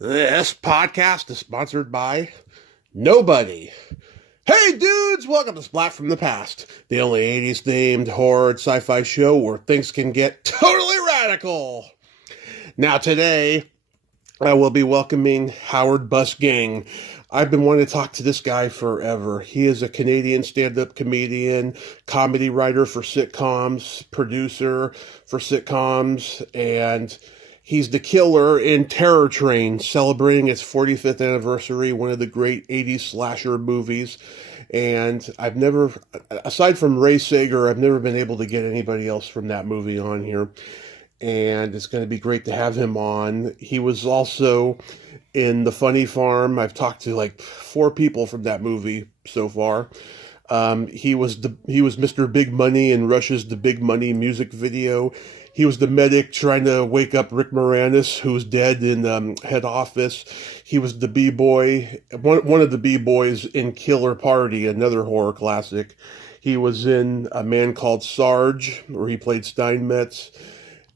This podcast is sponsored by nobody. Hey dudes, welcome to Splat from the Past, the only 80s themed horror and sci-fi show where things can get totally radical. Now today, I will be welcoming Howard Busgang. I've been wanting to talk to this guy forever. He is a Canadian stand-up comedian, comedy writer for sitcoms, producer for sitcoms, and he's the killer in Terror Train, celebrating its 45th anniversary, one of the great 80s slasher movies. And I've never, aside from Ray Sager, I've never been able to get anybody else from that movie on here. And it's going to be great to have him on. He was also in The Funny Farm. I've talked to like 4 people from that movie so far. He was Mr. Big Money in Rush's The Big Money music video. He was the medic trying to wake up Rick Moranis, who was dead in Head Office. He was the B-boy, one of the B-boys in Killer Party, another horror classic. He was in A Man Called Sarge, where he played Steinmetz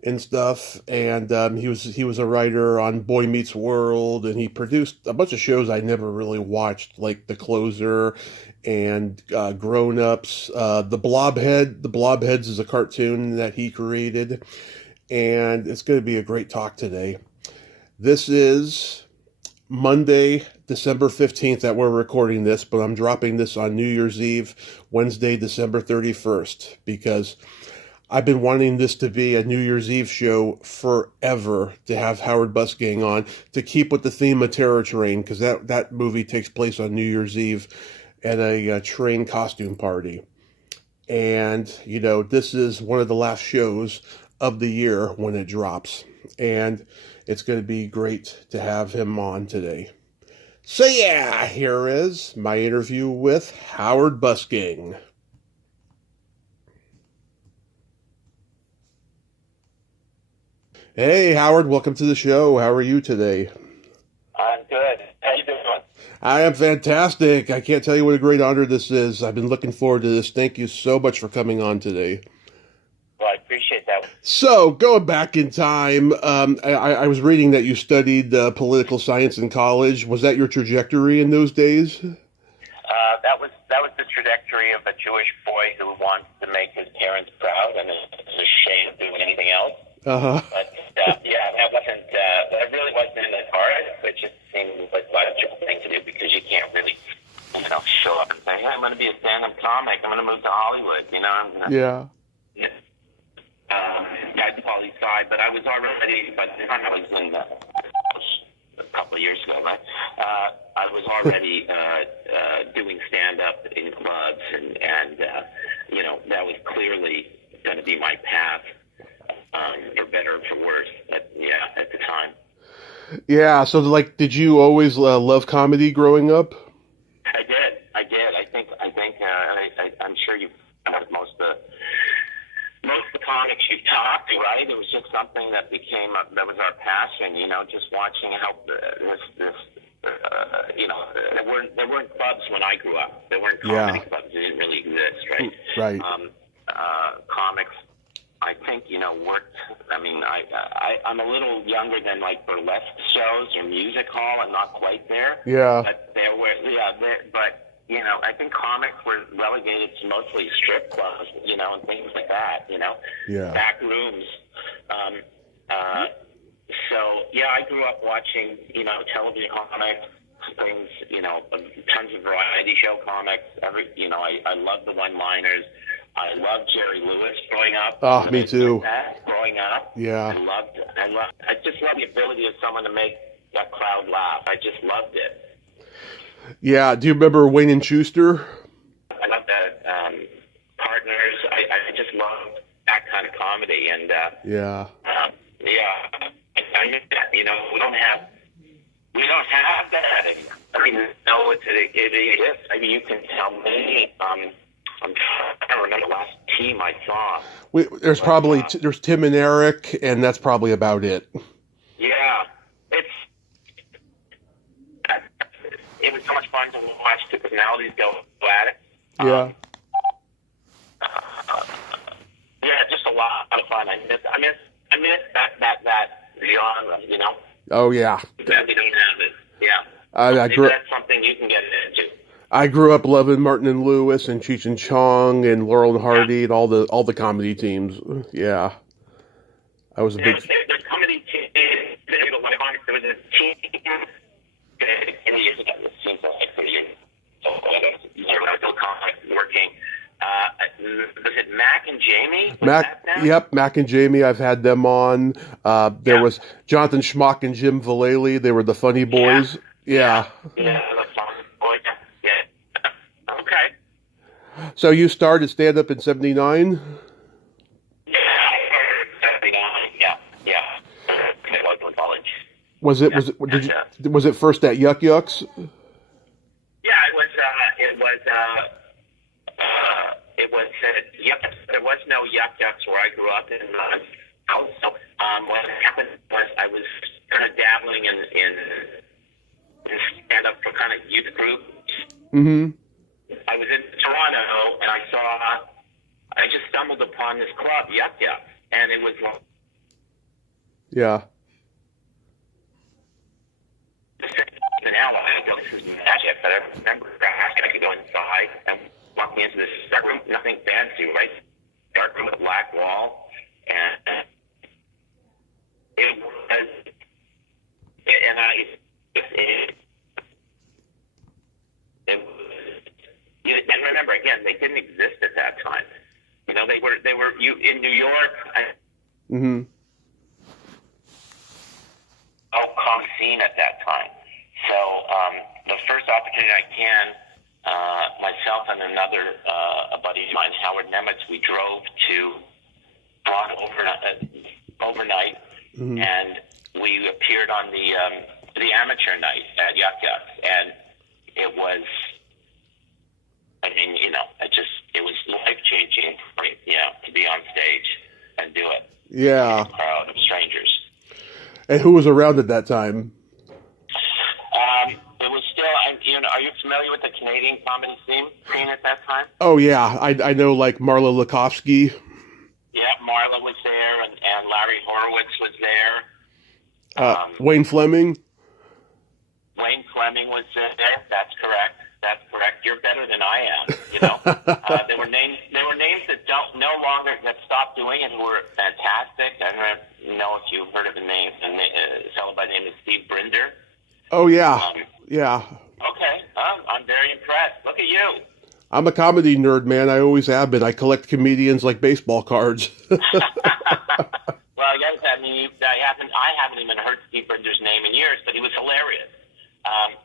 and stuff, and he was a writer on Boy Meets World, and he produced a bunch of shows I never really watched, like The Closer and Grown Ups. The Blobheads is a cartoon that he created, and it's going to be a great talk today. This is Monday, December 15th that we're recording this, but I'm dropping this on New Year's Eve, Wednesday, December 31st, because I've been wanting this to be a New Year's Eve show forever, to have Howard Busgang on, to keep with the theme of Terror Train, because that movie takes place on New Year's Eve at a train costume party. And, you know, this is one of the last shows of the year when it drops. And it's going to be great to have him on today. So yeah, here is my interview with Howard Busgang. Hey, Howard, welcome to the show. How are you today? I'm good. How you doing? I am fantastic. I can't tell you what a great honor this is. I've been looking forward to this. Thank you so much for coming on today. Well, I appreciate that. So, going back in time, I was reading that you studied political science in college. Was that your trajectory in those days? That was the trajectory of a Jewish boy who wants to make his parents proud and is ashamed of doing anything else. Uh-huh. But yeah, that really wasn't in the cards. It just seemed like a logical thing to do because you can't really, show up and say, hey, I'm going to be a stand-up comic. I'm going to move to Hollywood. Yeah. I did poli-sci, but I was already, by the time I was in a couple of years ago, right? I was already doing stand-up in clubs, and that was clearly going to be my path, for better or for worse, at the time. Yeah, so did you always love comedy growing up? I did. I'm sure you've most of the comics you've talked to, right? It was just something that that was our passion, just watching how there weren't clubs when I grew up. There weren't comedy clubs. They didn't really exist, right? Right. Comics, I think, worked. I mean, I'm a little younger than like burlesque shows or music hall. I'm not quite there. Yeah. But I think comics were relegated to mostly strip clubs, and things like that, Yeah. back rooms. I grew up watching, television comics, things, tons of variety show comics. I loved the one-liners. I loved Jerry Lewis growing up. Oh, me too. Growing up. Yeah. I just love the ability of someone to make that crowd laugh. I just loved it. Yeah. Do you remember Wayne and Schuster? I love that. Partners. I just love that kind of comedy. And Yeah. I miss that. We don't have that anymore. I mean, no, it exists. I mean, you can tell me. I'm trying to remember the last team I saw. There's Tim and Eric, and that's probably about it. Yeah, it was so much fun to watch the personalities go at it. Yeah. Just a lot of fun. I miss that genre. Oh yeah. That we don't I Maybe grew that's something you can get into. I grew up loving Martin and Lewis and Cheech and Chong and Laurel and Hardy and all the comedy teams. Yeah, I was a big. The comedy team. There was a team 20 years ago. It seems like 30 years. So I was still working. Was it Mac and Jamie? Yep, Mac and Jamie. I've had them on. There was Jonathan Schmock and Jim Vallely. They were the Funny Boys. Yeah. Yeah, the Funny Boys. Yeah. Okay. So you started stand up in '79? Yeah, 79. Yeah. I was in college. Was it first at Yuck Yucks? Yeah, it was Yuck. There was no Yuck Yucks where I grew up in my house. So what happened was I was kind of dabbling in stand up for kind of youth groups. Mm-hmm. I was in Toronto and I just stumbled upon this club, Yuck Yucks, and it was like, yeah. Now I go, this is magic. But I remember I could go inside and walking into this dark room, nothing fancy, right? Dark room with a black wall, and it was, and and remember again, they didn't exist at that time. You know, they were in New York. Mm-hmm. Outcome scene at that time. So the first opportunity I can, myself and another a buddy of mine, Howard Nemitz, we drove to Toronto overnight, mm-hmm. and we appeared on the amateur night at Yuck Yucks, and it was, I mean, you know, it was life changing, you know, to be on stage and do it. Yeah. In a crowd of strangers. And who was around at that time? It was still, you know, are you familiar with the Canadian comedy scene at that time? Oh, yeah. I know, like, Marla Lukovsky. Yeah, Marla was there, and Larry Horowitz was there. Wayne Fleming? Wayne Fleming was there. That's correct. You're better than I am, you know. There were names that no longer, that stopped doing it, who were fantastic. I don't know if you've heard of a name, a fellow by the name of Steve Brinder. Oh, yeah. Yeah. Okay. I'm very impressed. Look at you. I'm a comedy nerd, man. I always have been. I collect comedians like baseball cards. Well, yes, I mean, I haven't even heard Steve Brinder's name in years, but he was hilarious.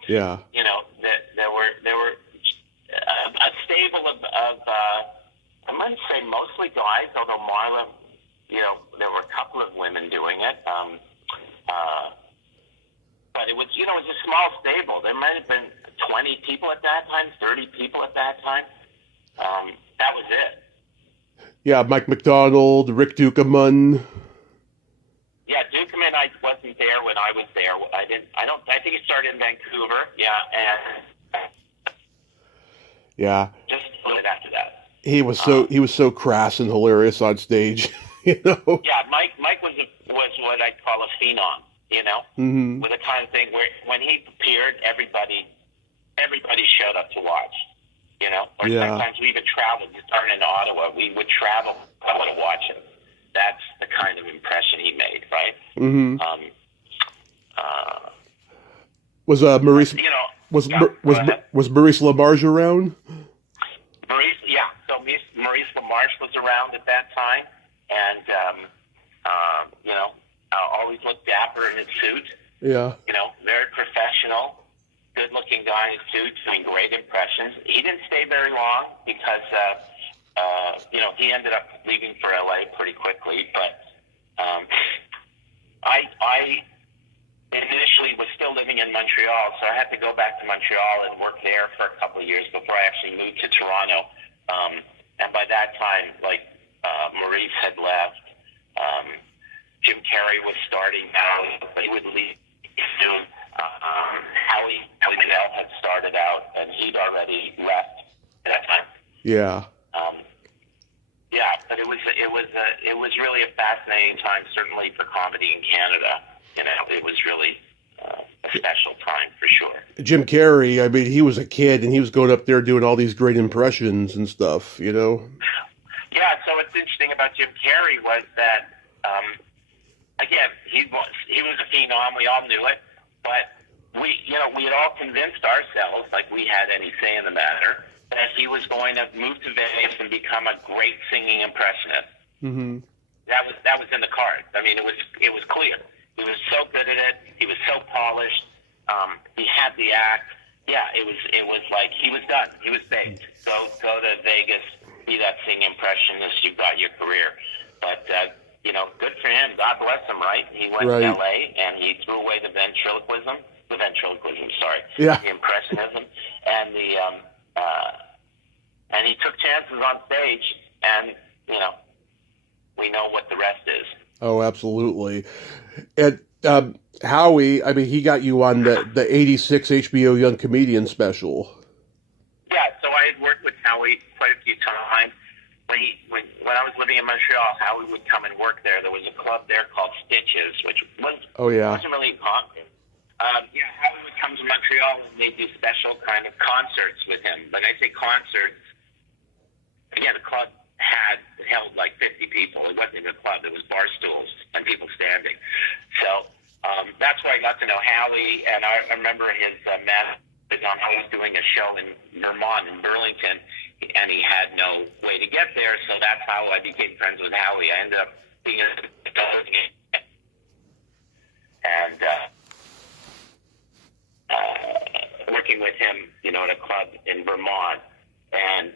Yeah. You know, there were a stable of I might say mostly guys, although Marla, you know, there were a couple of women doing it. But it was, you know, it was a small stable. There might have been 20 people at that time, 30 people at that time. That was it. Yeah, Mike McDonald, Rick Dukeman. Yeah, Dukeman, I wasn't there when I was there. I think he started in Vancouver. Yeah, and yeah, just a little bit after that. He was so crass and hilarious on stage, you know. Yeah, Mike was what I'd call a phenom, you know, mm-hmm. with a kind of thing where when he appeared, everybody showed up to watch, you know. Or sometimes we even traveled. We started in Ottawa. We would travel to watch him. That's the kind of impression he made, right? Mm-hmm. Was Maurice? You know, was Maurice LaMarche around? Maurice, yeah. So Maurice LaMarche was around at that time, and you know, always looked dapper in his suit. Yeah. You know, very professional, good-looking guy in his suit, doing great impressions. He didn't stay very long because, you know, he ended up leaving for LA pretty quickly. But I initially was still living in Montreal, so I had to go back to Montreal and work there for a couple of years before I actually moved to Toronto. And by that time, like, Maurice had left. Jim Carrey was starting out, but he would leave soon. Howie Mandel had started out, and he'd already left at that time. Yeah. Yeah, but it was really a fascinating time, certainly for comedy in Canada. You know, it was really a special time for sure. Jim Carrey, I mean, he was a kid and he was going up there doing all these great impressions and stuff, you know? Yeah, so what's interesting about Jim Carrey was that, again, he was a phenom. We all knew it, but we had all convinced ourselves, like we had any say in the matter, that he was going to move to Vegas and become a great singing impressionist. Mm-hmm. That was in the cards. I mean, it was clear. He was so good at it. He was so polished. He had the act. Yeah, it was like he was done. He was baked. Go to Vegas, be that singing impressionist. You've got your career. But good for him. God bless him. Right? He went to L.A. and he threw away the ventriloquism. Sorry. Yeah. The impressionism and the and he took chances on stage, and we know what the rest is. Oh, absolutely. And Howie, I mean, he got you on the 86 HBO Young Comedian special. Yeah, so I had worked with Howie quite a few times. When I was living in Montreal, Howie would come and work there. There was a club there called Stitches, which wasn't really popular. Howie would come to Montreal and they'd do special kind of concerts with him. When I say concerts, again, the club held like 50 people. It wasn't even a club. It was bar stools and people standing. So that's where I got to know Howie, and I remember his message on how he was doing a show in Vermont, in Burlington, and he had no way to get there, so that's how I became friends with Howie. I ended up being and working with him, at a club in Vermont. And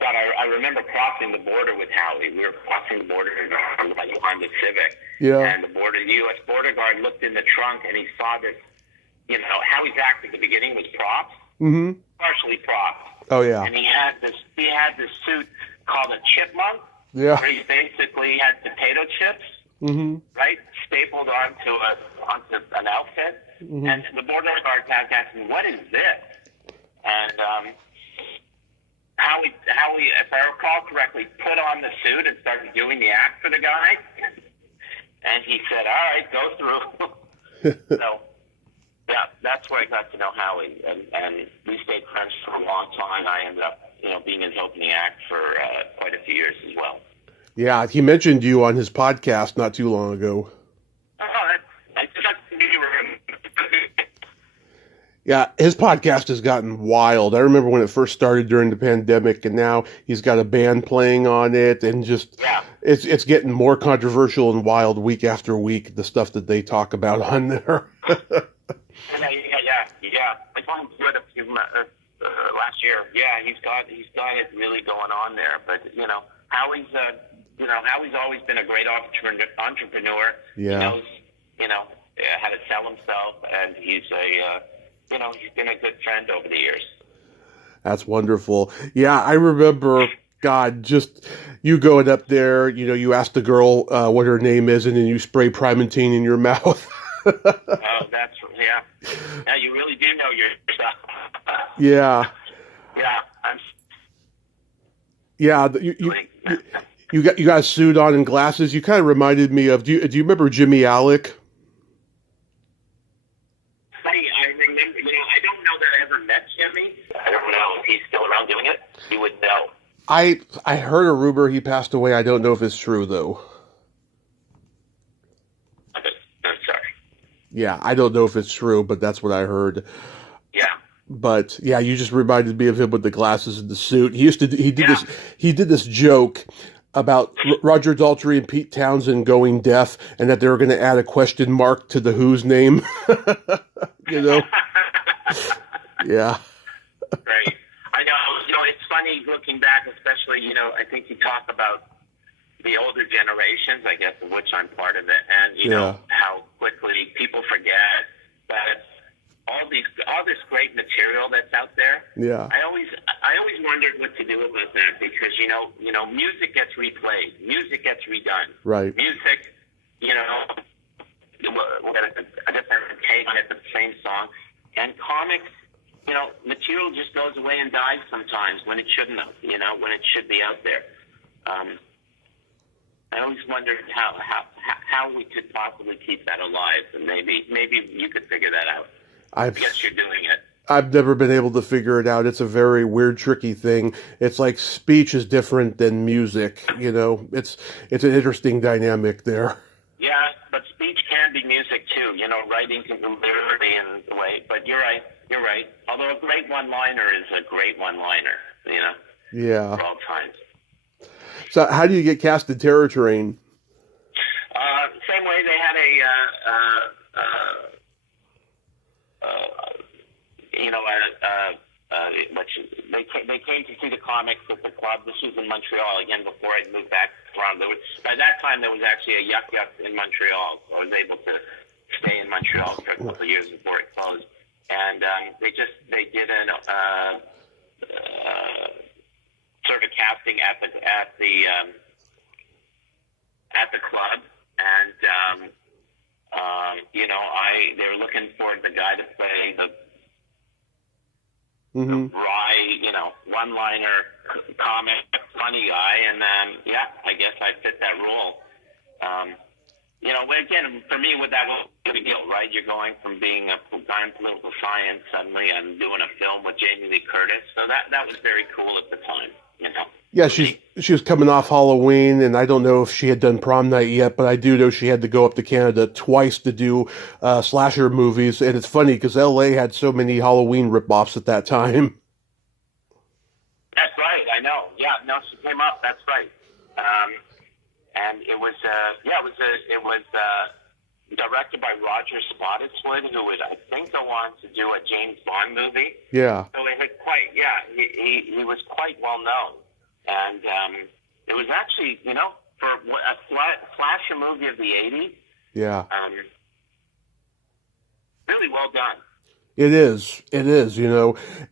God, I remember crossing the border with Howie. We were crossing the border on the Civic. Yeah. And the U.S. border guard looked in the trunk and he saw this, Howie's act at the beginning was props. Mm-hmm. Partially props. Oh, yeah. And he had this suit called a chipmunk. Yeah. Where he basically had potato chips. Mm-hmm. Right? Stapled onto an outfit. Mm-hmm. And the border guard kept asking, "What is this?" And Howie, if I recall correctly, put on the suit and started doing the act for the guy. And he said, "All right, go through." So, yeah, that's where I got to know Howie, and we stayed friends for a long time. I ended up, being his opening act for quite a few years as well. Yeah, he mentioned you on his podcast not too long ago. Oh, that's Yeah, his podcast has gotten wild. I remember when it first started during the pandemic, and now he's got a band playing on it, and just it's getting more controversial and wild week after week. The stuff that they talk about on there. Yeah. I saw him do it a few last year. Yeah, he's got it really going on there. But Howie's Howie's always been a great entrepreneur. Yeah. He knows how to sell himself, and he's he's been a good friend over the years. That's wonderful. Yeah, I remember, God, just you going up there, you ask the girl what her name is, and then you spray Primatine in your mouth. Oh, yeah, you really do know your stuff. Yeah. Yeah, you got a suit on and glasses. You kind of reminded me of, do you remember Jimmy Alec? I remember, I don't know that I ever met Jimmy. I don't know if he's still around doing it. You would know. I heard a rumor he passed away. I don't know if it's true, though. I'm sorry. Yeah, I don't know if it's true, but that's what I heard. Yeah. But yeah, you just reminded me of him with the glasses and the suit. He did this joke about Roger Daltrey and Pete Townsend going deaf, and that they were going to add a question mark to the Who's name. Yeah. Right. I know. It's funny looking back, especially. I think you talk about the older generations, I guess, of which I'm part of it, and you know how quickly people forget that all this great material that's out there. Yeah. I always wondered what to do about that, because music gets replayed, music gets redone. Right. Music, we're gonna a different take on it, the same song, and comics. Material just goes away and dies sometimes when it shouldn't have. When it should be out there. I always wondered how we could possibly keep that alive, and maybe you could figure that out. I guess you're doing it. I've never been able to figure it out. It's a very weird, tricky thing. It's like speech is different than music. You know, it's an interesting dynamic there. Yeah, but speech can be music too. You know, writing can be literally in the way. But you're right. You're right. Although a great one-liner is a great one-liner. You know. Yeah. For all times. So, how do you get cast in Terror Train? Same way they had they came to see the comics at the club. This was in Montreal again before I moved back to Toronto. By that time, there was actually a Yuck Yuck in Montreal, so I was able to stay in Montreal for a couple of years before it closed. And they did an sort of casting at the club, and they were looking for the guy to play the wry, one-liner comic funny guy, and I guess I fit that role. Again, for me, that was a big deal, right? You're going from being a guy in political science, suddenly I'm doing a film with Jamie Lee Curtis, so that was very cool at the time, you know. Yeah, she was coming off Halloween, and I don't know if she had done Prom Night yet, but I do know she had to go up to Canada twice to do slasher movies, and it's funny because L.A. had so many Halloween ripoffs at that time. That's right, I know. Yeah, no, she came up. That's right, and it was directed by Roger Spottiswoode, who would I think go on to do a James Bond movie. Yeah. So it had he was quite well known. And it was actually, for a slasher movie of the 80s, really well done. It is,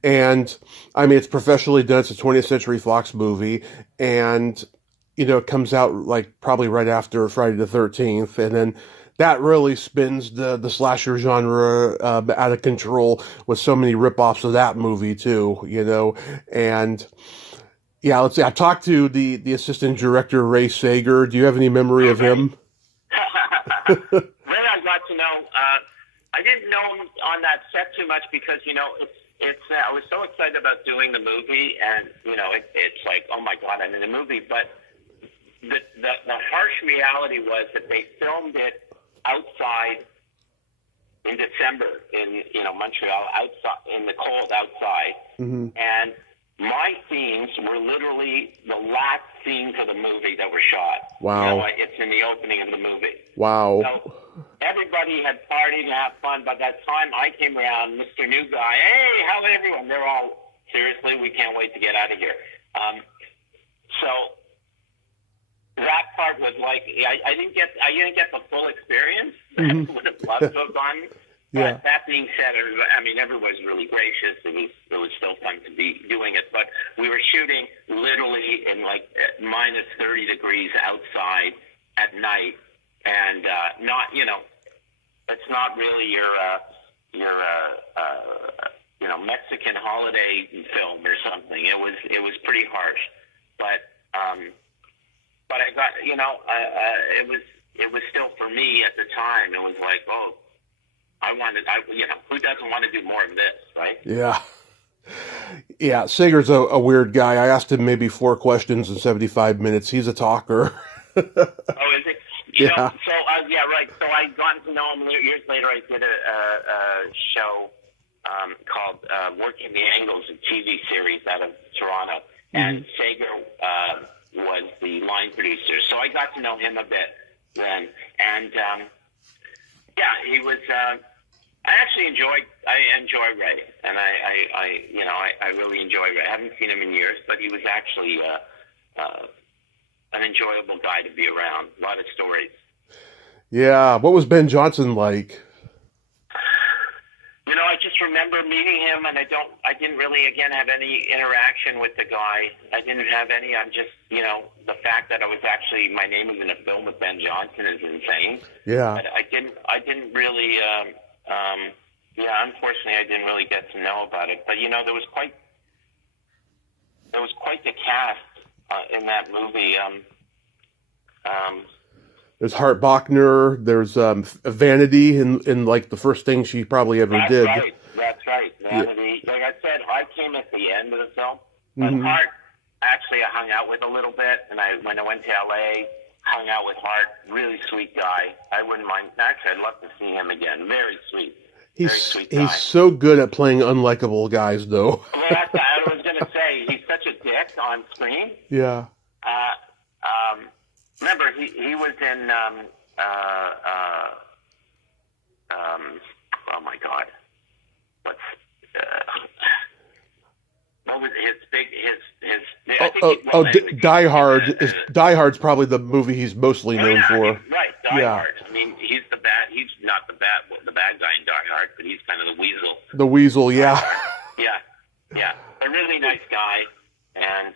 and I mean, it's professionally done. It's a 20th Century Fox movie, and, it comes out like probably right after Friday the 13th, and then that really spins the slasher genre out of control with so many ripoffs of that movie too, and... Yeah, let's see. I talked to the assistant director, Ray Sager. Do you have any memory of him? Ray, I got to know. I didn't know him on that set too much because, it's I was so excited about doing the movie, and, it's like, oh, my God, I'm in the movie. But the harsh reality was that they filmed it outside in December in, Montreal, outside in the cold outside. Mm-hmm. And my scenes were literally the last scenes of the movie that were shot. Wow. It's in the opening of the movie. Wow. So everybody had partied and had fun. By that time I came around, Mr. New Guy, hey, how's everyone? They're all, seriously, we can't wait to get out of here. So that part was like, I didn't get the full experience. Mm-hmm. I would have loved to have gone. But that being said, I mean, everyone was really gracious. It was still fun to be doing it. But we were shooting literally in like minus 30 degrees outside at night, and it's not really your Mexican holiday film or something. It was pretty harsh, but I got it was still, for me at the time, it was like, oh, who doesn't want to do more of this, right? Yeah. Yeah, Sager's a weird guy. I asked him maybe 4 questions in 75 minutes. He's a talker. Oh, is it? Right. So I got to know him years later. I did a show called Working the Angles, a TV series out of Toronto. Mm-hmm. And Sager was the line producer. So I got to know him a bit then. And, he was... I actually enjoy Ray, and I really enjoy Ray. I haven't seen him in years, but he was actually an enjoyable guy to be around. A lot of stories. Yeah. What was Ben Johnson like? I just remember meeting him, and I didn't really, again, have any interaction with the guy. I didn't have any. I'm just, the fact that my name was in a film with Ben Johnson is insane. Yeah. But I didn't really, unfortunately, I didn't really get to know about it. But, there was quite the cast in that movie. There's Hart Bachner. There's Vanity in like the first thing she probably ever did. That's right. Vanity. came at the end of the film. But Hart, actually, I hung out with a little bit, and when I went to L.A., hung out with Hart. Really sweet guy. I wouldn't mind. Actually, I'd love to see him again. Very sweet. Very sweet guy. He's so good at playing unlikable guys, though. Well, that's what I was going to say. He's such a dick on screen. Yeah. Remember, he was in, oh my God. What was Die Hard. Die Hard's probably the movie he's mostly known for. Right, Die Hard. I mean, he's not the bad guy in Die Hard, but he's kind of the weasel. The weasel, yeah. Yeah. A really nice guy, and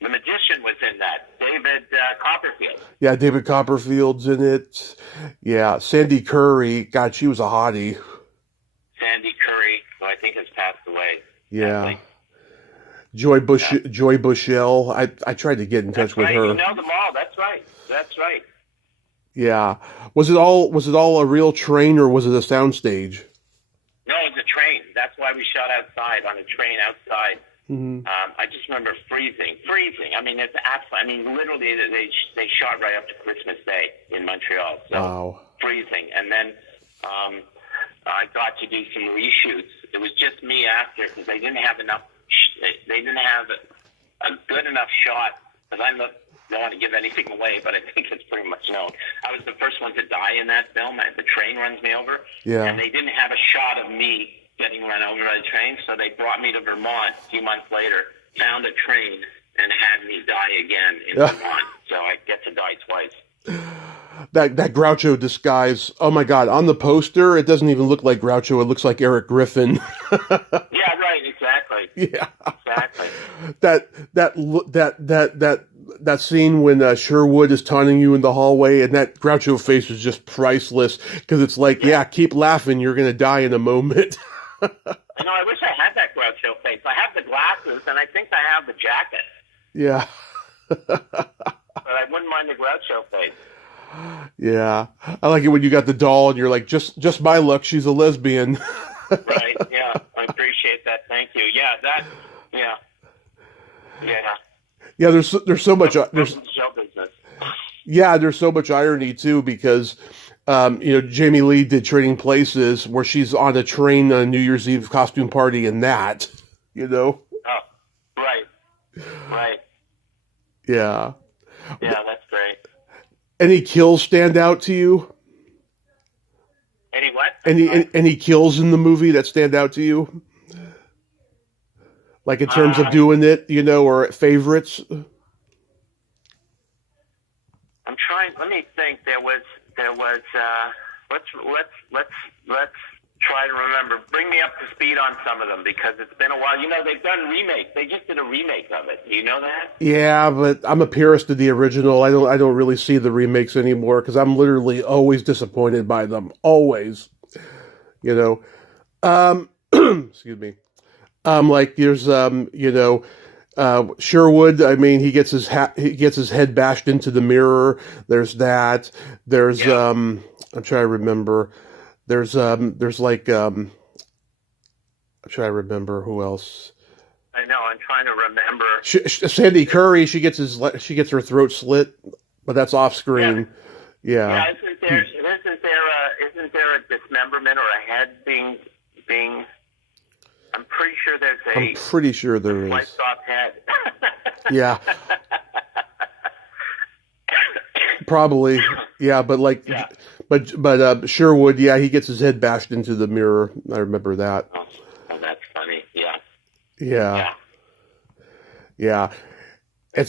the magician was in that. David Copperfield. Yeah, David Copperfield's in it. Yeah, Sandy Curry. God, she was a hottie. Sandy Curry, who I think has passed away. Yeah. Joy Bushell. I tried to get in touch with her. You know them all. That's right. Yeah. Was it all a real train, or was it a soundstage? No, it was a train. That's why we shot outside, on a train outside. Mm-hmm. I just remember freezing. I mean, it's absolutely. I mean, literally, they shot right up to Christmas Day in Montreal. So wow. Freezing, and then I got to do some reshoots. It was just me after, because they didn't have enough. They didn't have a good enough shot. Because I don't want to give anything away, but I think it's pretty much known. I was the first one to die in that film. The train runs me over, and they didn't have a shot of me getting run over by the train, so they brought me to Vermont a few months later, found a train, and had me die again in Vermont. So I get to die twice. That Groucho disguise, oh my God, on the poster, it doesn't even look like Groucho, it looks like Eric Griffin. Yeah, right, exactly. Yeah. Exactly. That scene when Sherwood is taunting you in the hallway, and that Groucho face is just priceless, because it's like, keep laughing, you're going to die in a moment. I wish I had that Groucho face. I have the glasses, and I think I have the jacket. Yeah. But I wouldn't mind the Groucho face. Yeah. I like it when you got the doll, and you're like, just my luck, she's a lesbian. Right, yeah. I appreciate that. Thank you. Yeah, Yeah, there's so much... show business. Yeah, there's so much irony, too, because... Jamie Lee did Trading Places, where she's on a train on a New Year's Eve costume party, and that, Oh, right. Yeah. Yeah, that's great. Any kills stand out to you? Any what? Any kills in the movie that stand out to you? Like in terms of doing it, or favorites? I'm trying. Let me think. There was. Let's try to remember. Bring me up to speed on some of them, because it's been a while. They've done remakes. They just did a remake of it. Do you know that? Yeah, but I'm a purist of the original. I don't really see the remakes anymore, because I'm literally always disappointed by them. Always. Excuse me. Like there's Sherwood, I mean, he gets his head bashed into the mirror. There's that. There's I'm trying to remember. There's like I'm trying to remember who else. I know. I'm trying to remember. Sandy Curry, she gets her throat slit, but that's off screen. Yeah. Isn't there a dismemberment or a head being? I'm pretty sure there is. Sliced off head. Yeah. Probably. Yeah, but but Sherwood, he gets his head bashed into the mirror. I remember that. Oh, that's funny. Yeah. Yeah. And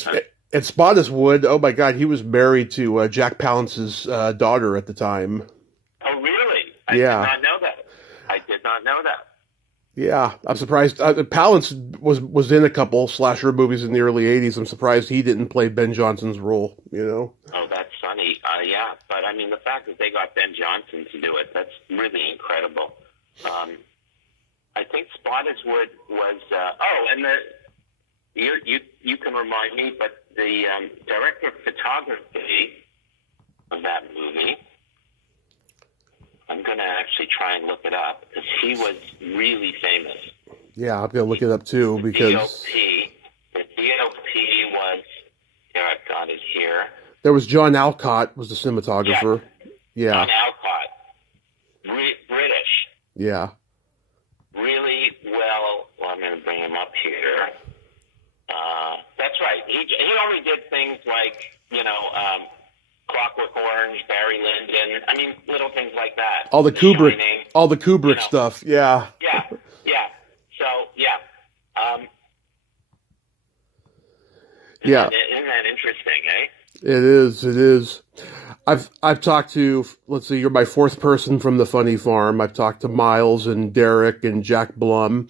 Spottiswood, oh my God, he was married to Jack Palance's daughter at the time. Oh, really? I did not know that. Yeah, I'm surprised. Palance was in a couple slasher movies in the early 80s. I'm surprised he didn't play Ben Johnson's role, Oh, that's funny. Yeah, but I mean, the fact that they got Ben Johnson to do it, that's really incredible. I think Spottiswood was, you can remind me, but the director of photography of that movie, I'm going to actually try and look it up because he was really famous. Yeah, I'm going to look it up too because... The DOP was, here, I've got it here. There was John Alcott was the cinematographer. Yeah. John Alcott. British. Yeah. Really well, I'm going to bring him up here. That's right. He only did things like, Clockwork Orange, Barry Lyndon. I mean, little things like that. All the Kubrick, Shining, stuff. Yeah. Yeah. So, yeah. Yeah. Isn't that interesting, eh? It is. I've talked to, let's see, you're my fourth person from the Funny Farm. I've talked to Miles and Derek and Jack Blum.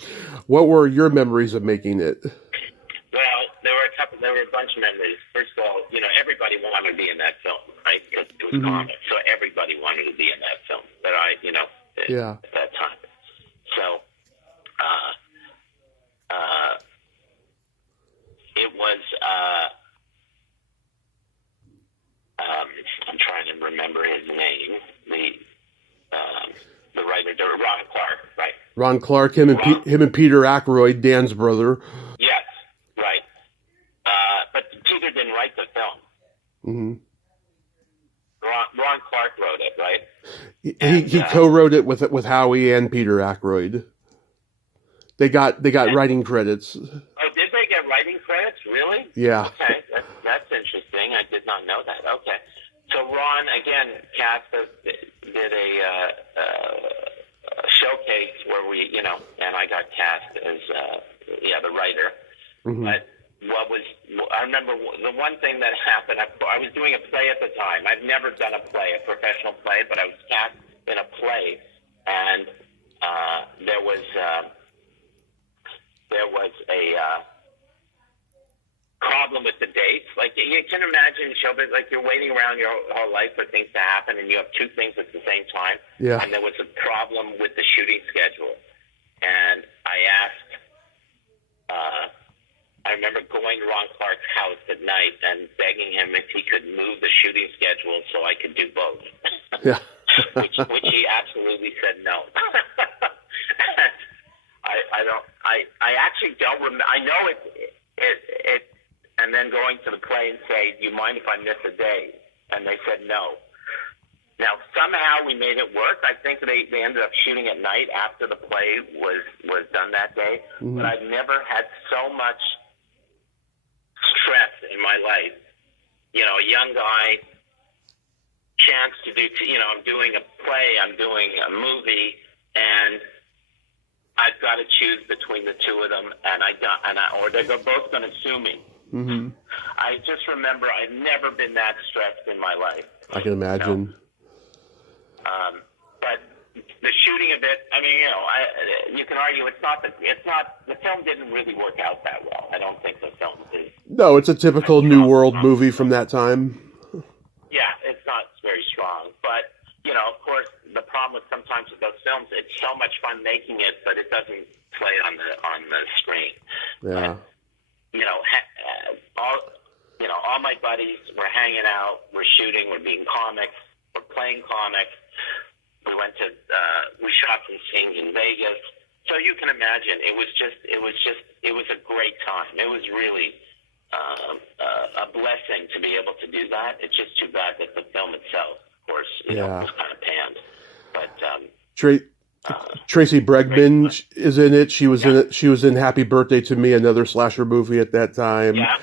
What were your memories of making it? Well, there were a bunch of memories. First of all, everybody wanted to be in that film, right? Because it was comics, so everybody wanted to be in that film. At that time. So, it was, I'm trying to remember his name, the writer, Ron Clark, right? Ron Clark, him and Peter Ackroyd, Dan's brother. Yes, right. But Peter didn't write the film. Mm-hmm. Ron Clark wrote it, right? He co-wrote it with Howie and Peter Ackroyd. They got writing credits. Oh, did they get writing credits? Really? Yeah. Okay, that's interesting. I did not know that. Okay, so Ron again did a showcase where we, and I got cast as the writer. Mm-hmm. But I remember the one thing that happened. I was doing a play at the time. I've never done a professional play, but I was cast in a play, and there was a problem with the dates. Like, you can imagine showbiz, like you're waiting around your whole life for things to happen, and you have two things at the same time. Yeah. And there was a problem with the shooting schedule, and I asked. I remember going to Ron Clark's house at night and begging him if he could move the shooting schedule so I could do both. Yeah. which he absolutely said no. I actually don't remember. I know it, and then going to the play and say, do you mind if I miss a day? And they said no. Now, somehow we made it work. I think they ended up shooting at night after the play was done that day. Mm-hmm. But I've never had so much stress in my life. A young guy, chance to do, I'm doing a play, I'm doing a movie, and I've got to choose between the two of them, or they're both going to sue me. Mm-hmm. I just remember I've never been that stressed in my life. I can imagine. But the shooting of it, I mean, you can argue it's not. The film didn't really work out that well. I don't think the film is. No, it's a typical New World movie from that time. Yeah, it's not very strong, but. Of course, the problem with sometimes with those films, it's so much fun making it, but it doesn't play on the screen. Yeah. But, all my buddies were hanging out, we're shooting, we're being comics, we're playing comics. We shot some scenes in Vegas. So you can imagine, it was a great time. It was really a blessing to be able to do that. It's just too bad that the film itself, of course, was kind of panned. But Tracy Bregman is in it. She was in it. She was in Happy Birthday to Me, another slasher movie at that time. Yeah.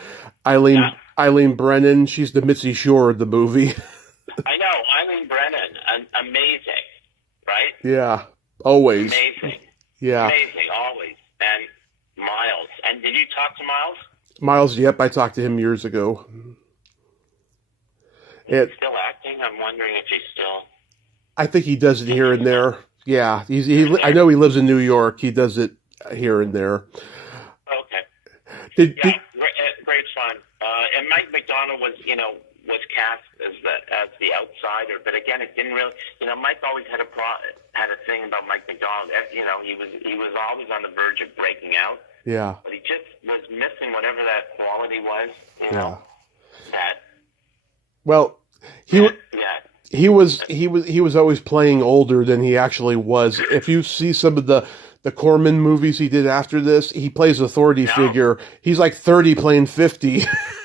Eileen Brennan. She's the Mitzi Shore of the movie. I know Eileen Brennan, amazing, right? Yeah, always. Amazing. Yeah, amazing, always. And Miles. And did you talk to Miles? Miles, yep, I talked to him years ago. Is he still acting? I'm wondering if he's still... I think he does it here and there. Yeah, I know he lives in New York. He does it here and there. Okay. Great fun. And Mike McDonald was cast as the outsider, but again, it didn't really... Mike always had a thing about Mike McDonald. He was always on the verge of breaking out. Yeah. But he just was missing whatever that quality was, Yeah. That. Well, he was always playing older than he actually was. If you see some of the Corman movies he did after this, he plays authority No. figure. He's like 30 playing 50,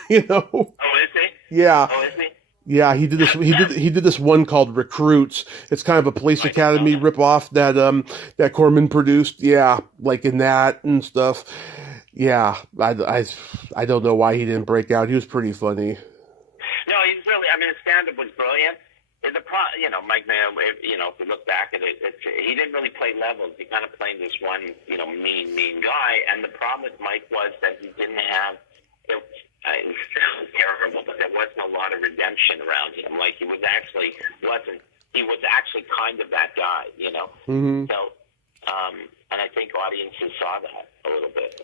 you know? Oh, is he? Yeah. Oh, is he? Yeah, he did this one called Recruits. It's kind of a police I don't know academy that. ripoff that Corman produced. Yeah, like in that and stuff. Yeah, I don't know why he didn't break out. He was pretty funny. No, he's really. I mean, his stand-up was brilliant. Mike Mayo. If you look back at it, he didn't really play levels. He kind of played this one, mean guy. And the problem with Mike was that he didn't have. It was terrible, but there wasn't a lot of redemption around him. Like he was actually kind of that guy, Hmm. So, and I think audiences saw that a little bit.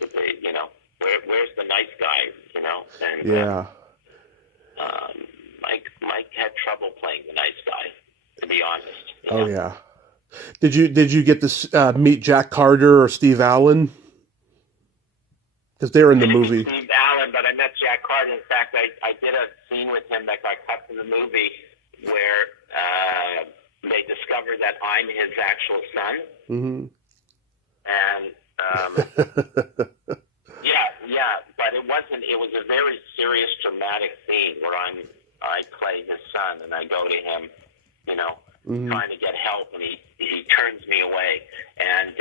Where's the nice guy, And Yeah. Mike had trouble playing the nice guy, to be honest. Oh yeah. Did you get to meet Jack Carter or Steve Allen? Because they're in the movie. Steve Allen, but I met Jack Carter. In fact, I did a scene with him that got cut from the movie where they discover that I'm his actual son. Hmm. And but it wasn't. It was a very serious, dramatic scene where I play his son, and I go to him, Hmm. trying to get help, and he turns me away, and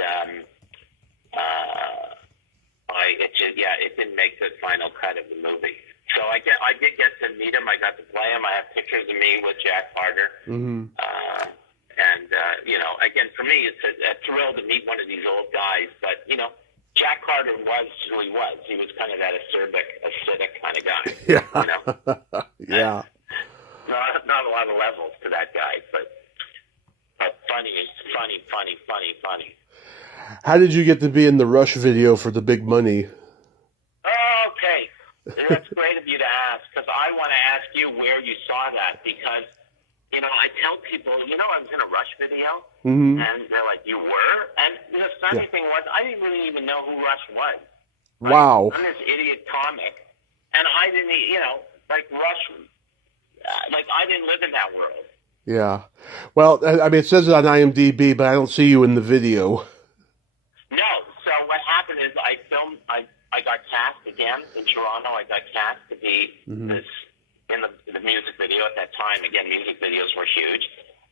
it didn't make the final cut of the movie. So I did get to meet him. I got to play him. I have pictures of me with Jack Carter. Hmm. Again, for me, it's a thrill to meet one of these old guys. But Jack Carter was who he was. He was kind of that acidic kind of guy. Yeah. Yeah. Not a lot of levels to that guy, but funny is funny. How did you get to be in the Rush video for The Big Money? Okay, that's great of you to ask, because I want to ask you where you saw that, because I tell people, I was in a Rush video, Hmm. and they're like, you were? And the funny thing was, I didn't really even know who Rush was. Right? Wow. I'm this idiot comic, and I didn't, Rush, I didn't live in that world. Yeah. Well, I mean, it says it on IMDb, but I don't see you in the video. No, so what happened is I got cast again in Toronto. I got cast to be this in the music video at that time. Again, music videos were huge.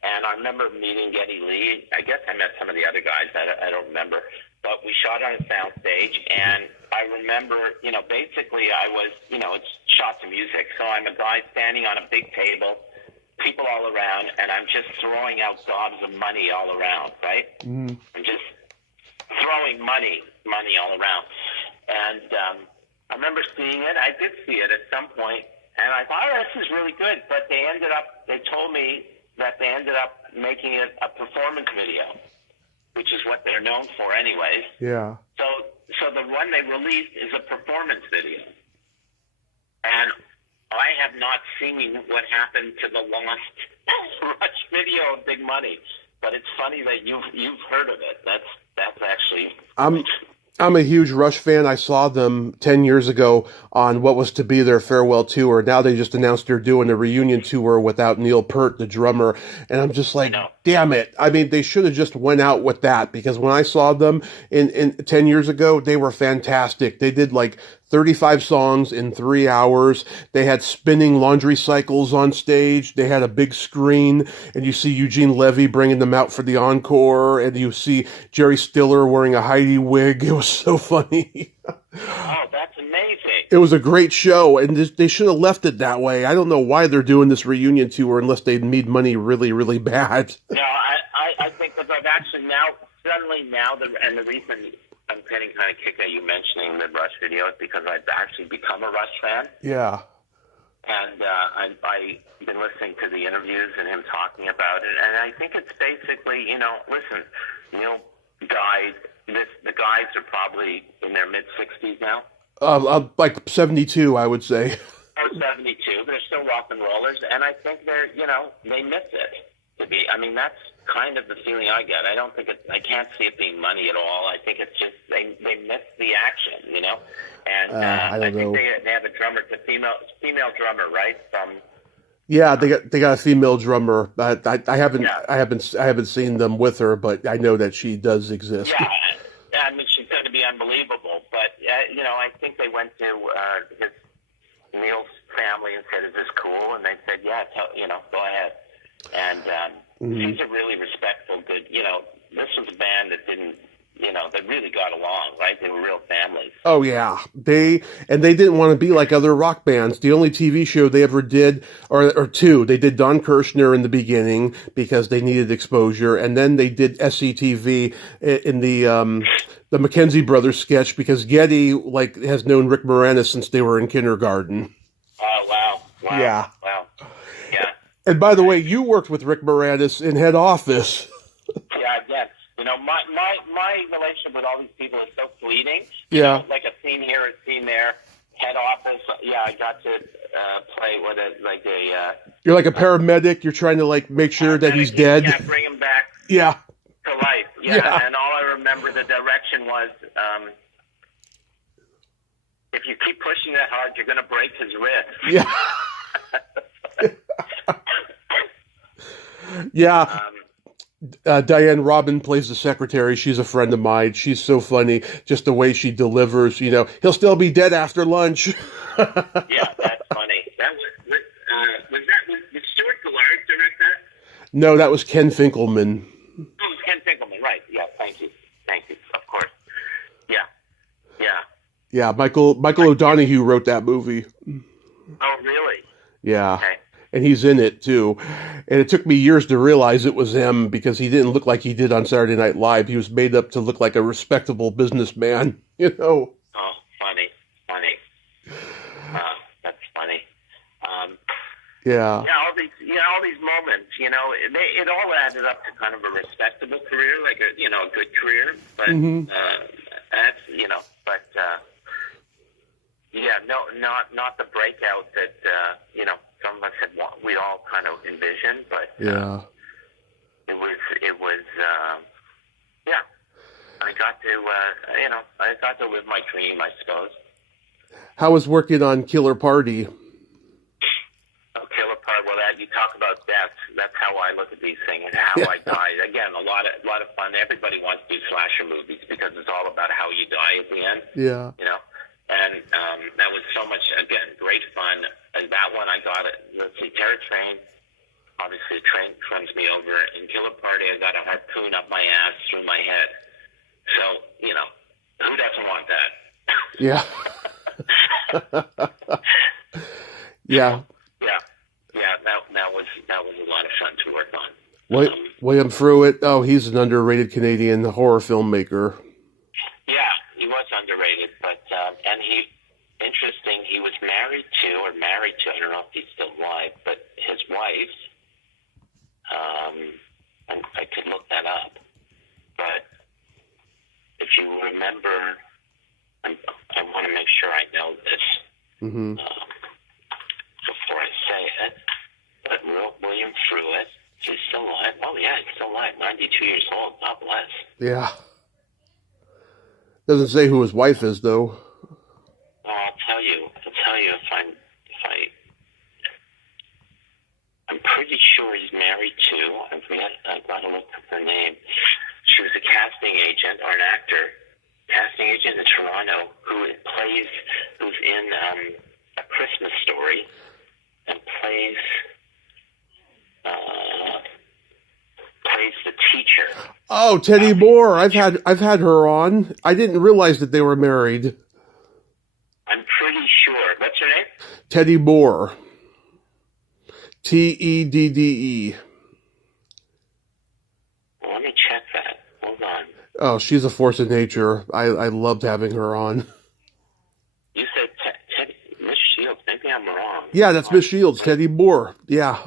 And I remember meeting Geddy Lee. I guess I met some of the other guys. I don't remember. But we shot on a sound stage, and I remember, basically I was, it's shot to music. So I'm a guy standing on a big table, people all around, and I'm just throwing out gobs of money all around, right? Mm. I'm just throwing money all around. And I remember seeing it. I did see it at some point, and I thought, this is really good. But they told me that they ended up making it a performance video, which is what they're known for anyways. Yeah. So the one they released is a performance video. And I have not seen what happened to the lost Rush video of Big Money. But it's funny that you've heard of it. That's actually... I'm a huge Rush fan. I saw them 10 years ago on what was to be their farewell tour. Now they just announced they're doing a reunion tour without Neil Peart, the drummer. And I'm just like, damn it. I mean, they should have just went out with that, because when I saw them in 10 years ago, they were fantastic. They did like 35 songs in 3 hours. They had spinning laundry cycles on stage. They had a big screen, and you see Eugene Levy bringing them out for the encore, and you see Jerry Stiller wearing a Heidi wig. It was so funny. Oh, that's amazing. It was a great show, and they should have left it that way. I don't know why they're doing this reunion tour unless they need money really, really bad. No, I think that I've actually and the reason I'm getting kind of kicked at you mentioning the Rush video is because I've actually become a Rush fan. Yeah. And I've been listening to the interviews and him talking about it, and I think it's basically, listen, Neil died. The guys are probably in their mid-60s now. Like 72, I would say. Or 72. They're still rock and rollers, and I think they miss it. That's kind of the feeling I get. I can't see it being money at all. I think it's just they miss the action, And I don't know. think they have a drummer, it's a female drummer, right? Yeah, they got a female drummer. I haven't Yeah. I haven't seen them with her, but I know that she does exist. Yeah, I mean, she's going to be unbelievable. But I think they went to his Neil's family and said, "Is this cool?" And they said, "Yeah, go ahead." And she's a really respectful, good. This was a band that didn't. They really got along, right? They were real families. Oh yeah, they didn't want to be like other rock bands. The only TV show they ever did, or two, they did Don Kirshner in the beginning because they needed exposure, and then they did SCTV in the Mackenzie Brothers sketch because Geddy has known Rick Moranis since they were in kindergarten. Oh wow! Yeah. Wow! Yeah. And by the way, you worked with Rick Moranis in head office. Yeah, yes. My relationship with all these people is so fleeting. Yeah. Like a scene here, a scene there, head office. Yeah, I got to play with You're like a paramedic. You're trying to make sure that he's dead. Yeah, bring him back. Yeah. To life. Yeah. And all I remember the direction was, if you keep pushing that hard, you're going to break his wrist. Yeah. Yeah. Diane Robin plays the secretary. She's a friend of mine. She's so funny. Just the way she delivers, he'll still be dead after lunch. Yeah, that's funny. That was Stuart Gillard direct that? No, that was Ken Finkelman. Oh, it was Ken Finkelman, right. Yeah, thank you. Of course. Yeah. Yeah, Michael O'Donoghue wrote that movie. Oh, really? Yeah. Okay. And he's in it, too. And it took me years to realize it was him because he didn't look like he did on Saturday Night Live. He was made up to look like a respectable businessman, Oh, funny. That's funny. Yeah. Yeah, all these moments, it all added up to kind of a respectable career, like a good career. But, not the breakout that, some of us we'd all kind of envisioned, but yeah, it was I got to live my dream, I suppose. How was working on Killer Party? Oh, Killer Party. Well, you talk about death. That's how I look at these things and how I died. Again, a lot of fun. Everybody wants to do slasher movies because it's all about how you die at the end. Yeah. And that was so much, again, great fun. And that one I got it. Let's see, Terror Train. Obviously, the train runs me over. In Killer Party, I got a harpoon up my ass through my head. So, who doesn't want that? Yeah. Yeah. Yeah. That was a lot of fun to work on. William Fruitt. Oh, he's an underrated Canadian horror filmmaker. Yeah, he was underrated, but and interesting. He was married to. I don't know if he's still alive, but his wife. I could look that up, but if you remember, I want to make sure I know this before I say it. But William Fruitt, he's still alive. Oh yeah, he's still alive. 92 years old. God bless. Yeah. Doesn't say who his wife is though. Oh, I'll tell you if I'm pretty sure he's married to. I've got to look up her name. She was a casting agent or an casting agent in Toronto who's in A Christmas Story and plays the teacher. Oh, Teddy Moore. I've had her on. I didn't realize that they were married. I'm pretty sure. What's her name? Teddy Moore. Tedde. Well, let me check that. Hold on. Oh, she's a force of nature. I loved having her on. You said Miss Shields. Maybe I'm wrong. Yeah, that's Miss Shields. Teddy Moore. Yeah.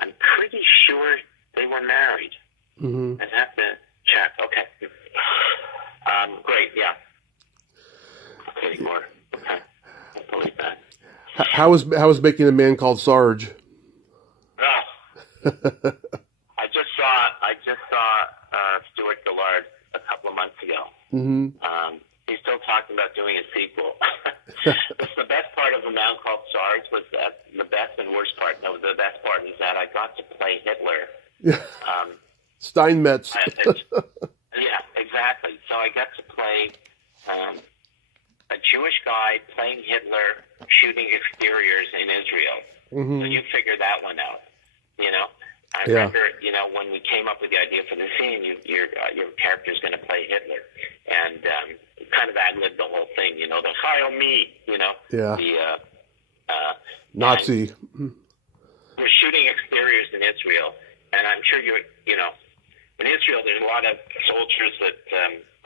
I'm pretty sure they were married. Mm-hmm. I'd have to check. Okay. Great. Yeah. Teddy Moore. Okay. I believe that. How was Making a Man Called Sarge? Oh. I just saw Stuart Gillard a couple of months ago. Mm-hmm. He's still talking about doing a sequel. That's the best part of A Man Called Sarge was that the best and worst part. No, the best part is that I got to play Hitler. Steinmetz. Yeah, exactly. So I got to play a Jewish guy playing Hitler, shooting exteriors in Israel. Mm-hmm. So you figure that one out, you know. I remember, you know, when we came up with the idea for the scene, your character's going to play Hitler, and kind of ad-libbed the whole thing, you know, the Heil me, you know, the Nazi. We're shooting exteriors in Israel, and I'm sure you know, in Israel there's a lot of soldiers that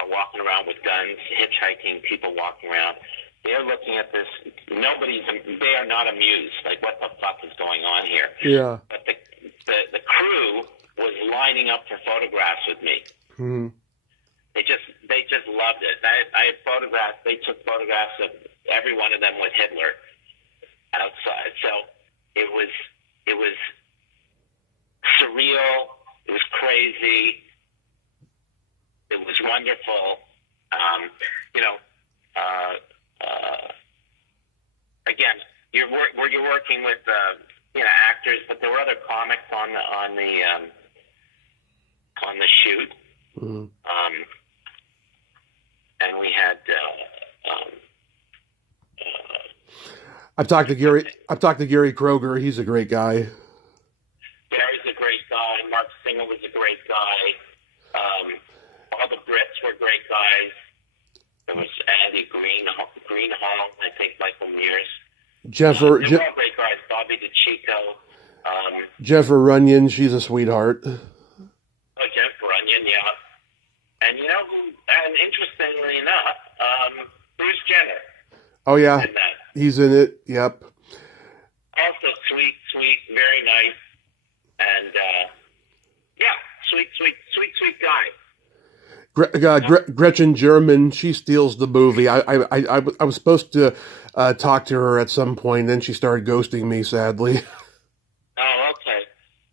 are walking around with guns, hitchhiking, people walking around. They're looking at this. They are not amused. Like, what the fuck is going on here? Yeah. But the crew was lining up for photographs with me. Mm-hmm. They just loved it. I had photographs. They took photographs of every one of them with Hitler outside. So it was surreal. It was crazy. It was wonderful. You know. Again, you're working with you know, actors, but there were other comics on the shoot, mm-hmm. And we had. I've talked to Gary Kroger. He's a great guy. Gary's a great guy. Mark Singer was a great guy. All the Brits were great guys. There was Andy Greenhall, I think Michael Mears. They were all great guys. Bobby DeChico. Jennifer Runyon, she's a sweetheart. Oh, Jennifer Runyon, yeah. And you know, and interestingly enough, Bruce Jenner. Oh yeah, he's in it. Yep. Also sweet, very nice, and yeah, sweet guy. Gretchen German, she steals the movie. I was supposed to talk to her at some point, then she started ghosting me, sadly. Oh, okay.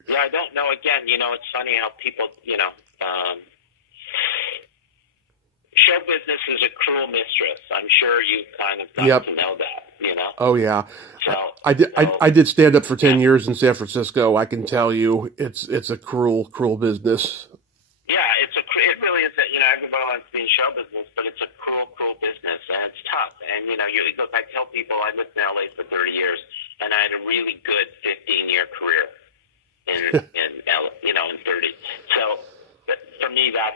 Yeah, I don't know. Again, you know, it's funny how people, you know, show business is a cruel mistress. I'm sure you kind of got to know that, you know? Oh, yeah. So I did stand up for 10 years in San Francisco. I can tell you it's a cruel business. Yeah, it really is. You know, everybody wants to be in show business, but it's a cruel business, and it's tough. And you know, look. I tell people I lived in LA for 30 years, and I had a really good 15-year career in LA, you know, in 30. So for me, that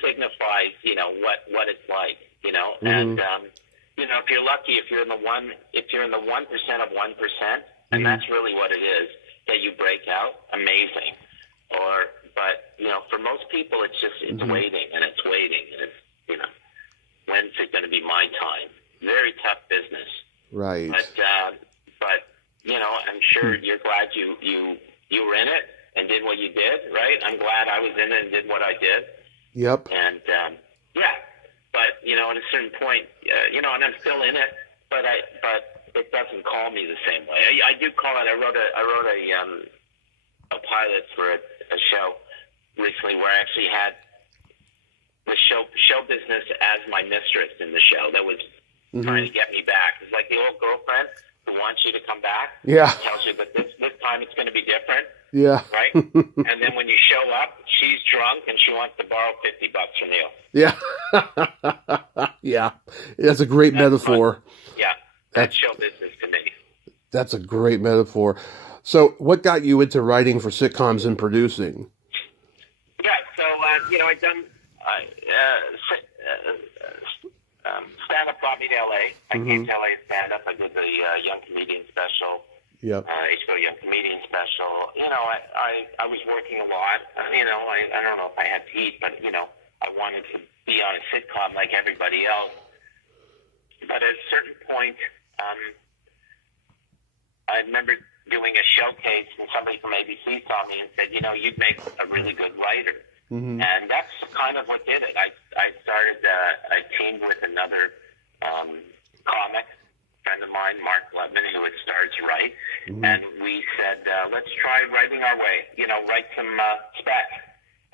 signifies, you know, what it's like, you know. Mm-hmm. And you know, if you're lucky, if you're in the 1% of 1%, and that's really what it is. That you break out, amazing. But you know, for most people, it's waiting, and it's, you know, when's it going to be my time? Very tough business. Right. But you know, I'm sure you're glad you were in it and did what you did, right? I'm glad I was in it and did what I did. Yep. And yeah, but you know, at a certain point, you know, and I'm still in it, but it doesn't call me the same way. I do call it. I wrote a pilot for a show recently where I actually had the show business as my mistress in the show. That was trying to get me back. It's like the old girlfriend who wants you to come back. Yeah. Tells you that this time it's going to be different. Yeah. Right. And then when you show up, she's drunk and she wants to borrow $50 from you. Yeah. Yeah. That's a great metaphor. Fun. Yeah. That's show business to me. That's a great metaphor. So what got you into writing for sitcoms and producing? Yeah, so, you know, I've done stand-up brought me to L.A. I came to L.A. stand-up. I did the Young Comedian Special, HBO Young Comedian Special. You know, I was working a lot. You know, I don't know if I had to eat, but, you know, I wanted to be on a sitcom like everybody else. But at a certain point, I remember doing a showcase, and somebody from ABC saw me and said, you know, you'd make a really good writer. And that's kind of what did it. I started, I teamed with another comic friend of mine, Mark Levin, who had Stars Right, and we said, let's try writing our way, you know, write some Splat.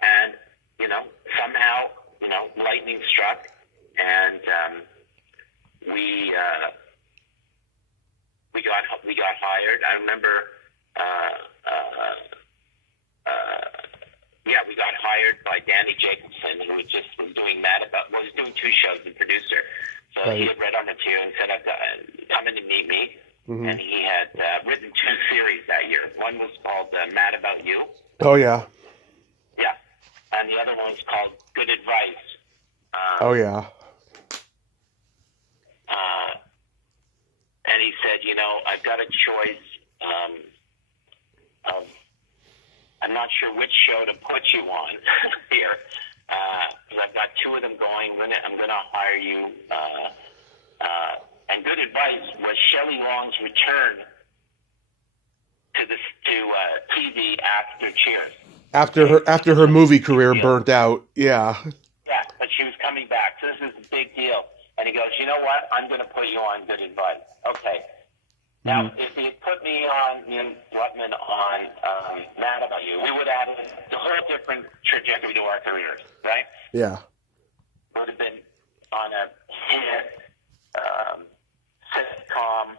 And, you know, somehow lightning struck, and we got hired. I remember, we got hired by Danny Jacobson, who was doing was doing 2 shows, the producer. So Right. he had read our material and said, come in to meet me. Mm-hmm. And he had written 2 series that year. One was called Mad About You. Oh, yeah. Yeah. And the other one was called Good Advice. Oh, yeah. And he said, I've got a choice of, I'm not sure which show to put you on here, because I've got 2 of them going. I'm going to hire you. And Good Advice was Shelley Long's return to TV after Cheers. After her movie career burnt out, yeah. Yeah, but she was coming back. So this is a big deal. And he goes, you know what? I'm going to put you on Good Advice. Okay. Now, if he had put me on, Rutman on Mad About You, we would have added a whole different trajectory to our careers, right? Yeah. Would have been on a hit sitcom,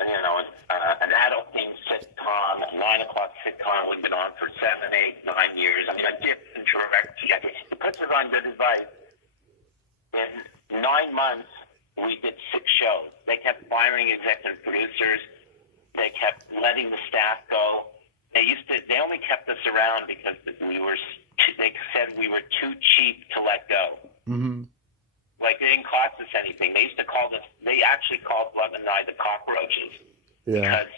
an adult-themed sitcom, a 9 o'clock sitcom. We've been on for 7, 8, 9 years. I mean, a different trajectory. It puts us on Good Advice. In 9 months, we did 6 shows. They kept firing executive producers. They kept letting the staff go. They only kept us around because they said we were too cheap to let go. Mm-hmm. Like, they didn't cost us anything. They actually called Love and I the cockroaches. Yeah. Because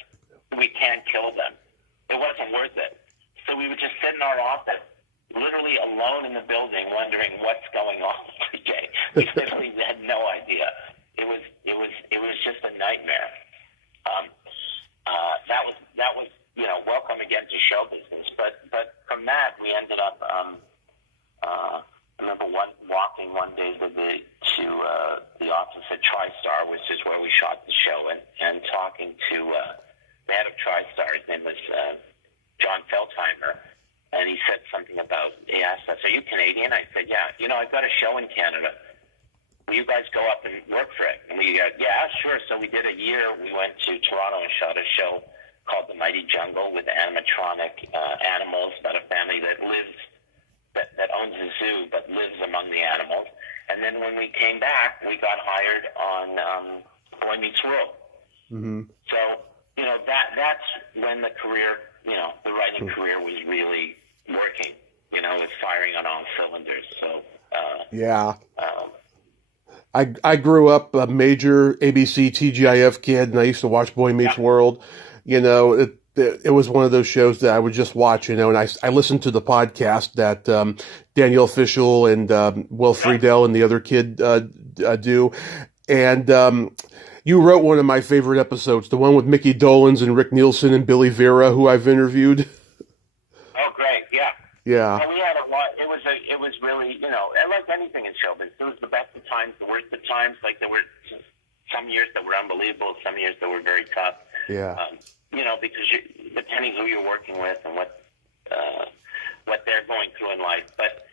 we can't kill them. It wasn't worth it. So we would just sit in our office, literally alone in the building, wondering what's going on every day. We literally had no idea. It was just a nightmare. That was welcome again to show business. But from that we ended up. I remember walking one day to the office at TriStar, which is where we shot the show, and talking to the head of TriStar. His name was John Feldheimer. And he said something about, he asked us, are you Canadian? I said, yeah. I've got a show in Canada. Will you guys go up and work for it? And we yeah, sure. So we did a year. We went to Toronto and shot a show called The Mighty Jungle with animatronic animals about a family that owns a zoo but lives among the animals. And then when we came back, we got hired on Boy Meets World. Mm-hmm. So, that's when the career, the writing career was really working, was firing on all cylinders. So, yeah. I grew up a major ABC TGIF kid, and I used to watch Boy Meets World. It was one of those shows that I would just watch, and I listened to the podcast that Danielle Fishel and Will Friedle and the other kid do. And you wrote one of my favorite episodes, the one with Mickey Dolenz and Rick Nielsen and Billy Vera, who I've interviewed. Oh, great, yeah. Yeah. Well, we had a lot. It was really, like anything in showbiz, it was the best of times, the worst of times. Like, there were some years that were unbelievable, some years that were very tough. Yeah. Because depending who you're working with and what they're going through in life. But,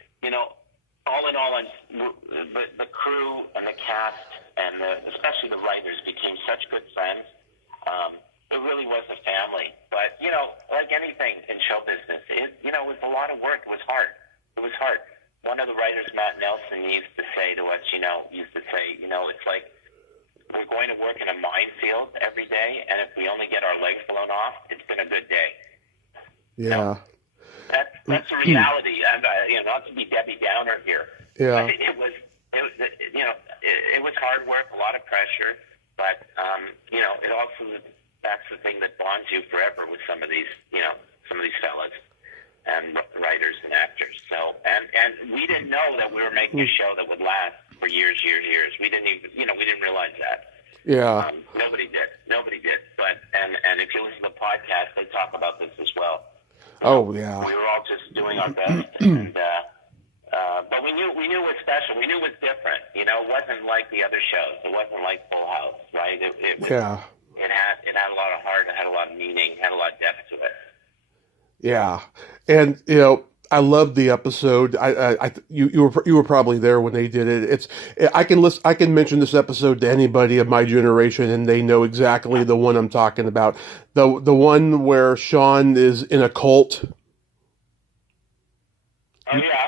all in all, the crew and the cast and especially the writers became such good friends. It really was a family. But, like anything in show business, it was a lot of work. It was hard. One of the writers, Matt Nelson, used to say to us, it's like we're going to work in a minefield every day, and if we only get our legs blown off, it's been a good day. Yeah. That's the reality. And not to be Debbie Downer here. Yeah. It was hard work, a lot of pressure, but it also, that's the thing that bonds you forever with some of these fellas and writers and actors. So, and we didn't know that we were making a show that would last for years. We didn't even, we didn't realize that. Yeah. Nobody did. But, and if you listen to the podcast, they talk about this as well. Oh, yeah. We were all just doing our best, and but we knew it was special. We knew it was different. It wasn't like the other shows. It wasn't like Full House, right? It was, yeah. It had a lot of heart. It had a lot of meaning. It had a lot of depth to it. Yeah, and I loved the episode. You were probably there when they did it. I can mention this episode to anybody of my generation, and they know exactly the one I'm talking about. The one where Sean is in a cult. Oh yeah.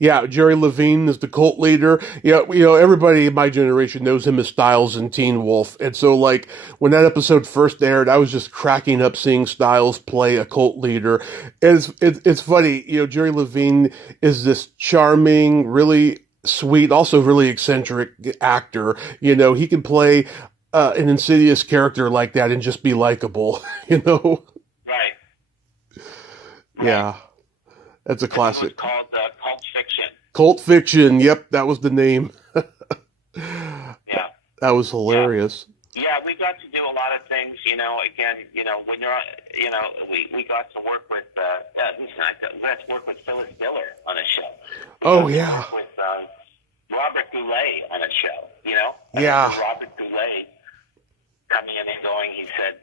Yeah, Jerry Levine is the cult leader. Everybody in my generation knows him as Styles in Teen Wolf. And so, like, when that episode first aired, I was just cracking up seeing Styles play a cult leader. It's funny, Jerry Levine is this charming, really sweet, also really eccentric actor. He can play an insidious character like that and just be likable, Right. Yeah, that's a classic. It was called Cult Fiction. Cult Fiction. Yep, that was the name. Yeah. That was hilarious. Yeah, we got to do a lot of things. Again, when you're, we got to work with. We got to work with Phyllis Diller on a show. Oh yeah. With Robert Goulet on a show. Yeah. Robert Goulet coming in and going. He said,